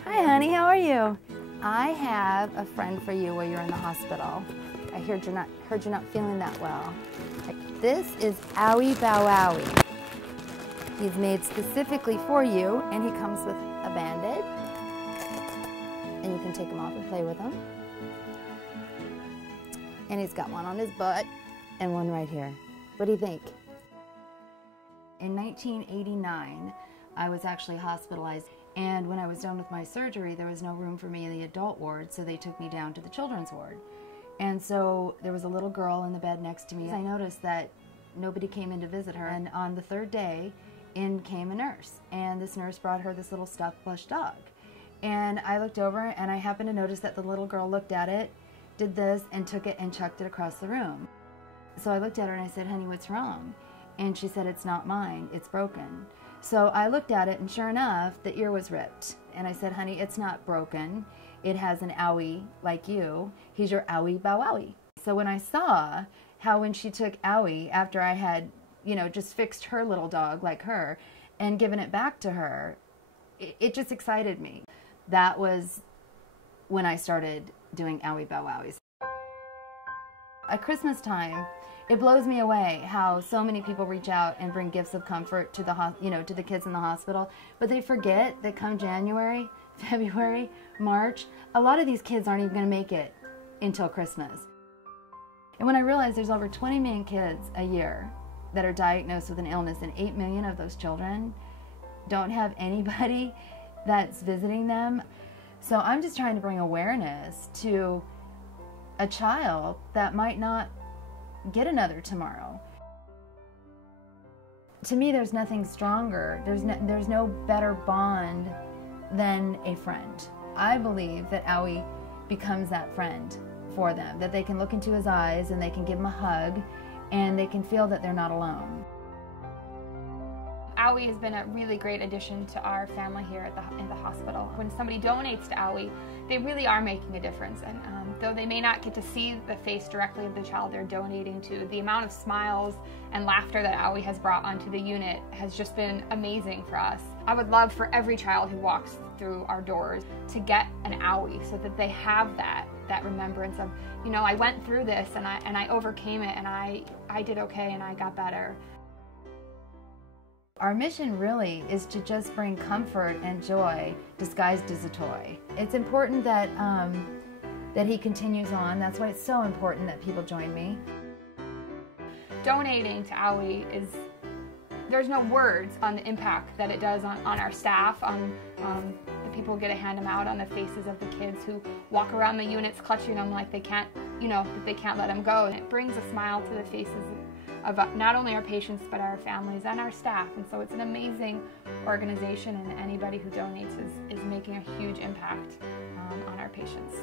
Hi, honey. How are you? I have a friend for you while you're in the hospital. I heard you're not feeling that well. This is Owie BowWowie. He's made specifically for you, and he comes with a Band-Aid. And you can take him off and play with him. And he's got one on his butt and one right here. What do you think? In 1989, I was actually hospitalized, and when I was done with my surgery, there was no room for me in the adult ward, so they took me down to the children's ward. And so there was a little girl in the bed next to me. I noticed that nobody came in to visit her, and on the third day, in came a nurse, and this nurse brought her this little stuffed plush dog. And I looked over, and I happened to notice that the little girl looked at it, did this, and took it and chucked it across the room. So I looked at her and I said, "Honey, what's wrong?" And she said, "It's not mine, it's broken." So I looked at it, and sure enough, the ear was ripped. And I said, "Honey, it's not broken. It has an Owie like you. He's your Owie BowWowie." So when I saw how when she took Owie, after I had, just fixed her little dog like her and given it back to her, it just excited me. That was when I started doing Owie BowWowies. At Christmas time, it blows me away how so many people reach out and bring gifts of comfort to to the kids in the hospital, but they forget that come January, February, March, a lot of these kids aren't even going to make it until Christmas. And when I realized there's over 20 million kids a year that are diagnosed with an illness, and 8 million of those children don't have anybody that's visiting them, so I'm just trying to bring awareness to a child that might not get another tomorrow. To me, there's nothing stronger, there's no better bond than a friend. I believe that Owie becomes that friend for them, that they can look into his eyes and they can give him a hug and they can feel that they're not alone. Owie has been a really great addition to our family here in the hospital. When somebody donates to Owie, they really are making a difference. And though they may not get to see the face directly of the child they're donating to, the amount of smiles and laughter that Owie has brought onto the unit has just been amazing for us. I would love for every child who walks through our doors to get an Owie so that they have that remembrance of, I went through this and I overcame it, and I did okay and I got better. Our mission really is to just bring comfort and joy disguised as a toy. It's important that that he continues on. That's why it's so important that people join me. Donating to Owie there's no words on the impact that it does on our staff, on the people who get to hand them out, on the faces of the kids who walk around the units clutching them like they can't, that they can't let them go. And it brings a smile to the faces of not only our patients, but our families and our staff. And so it's an amazing organization, and anybody who donates is making a huge impact on our patients.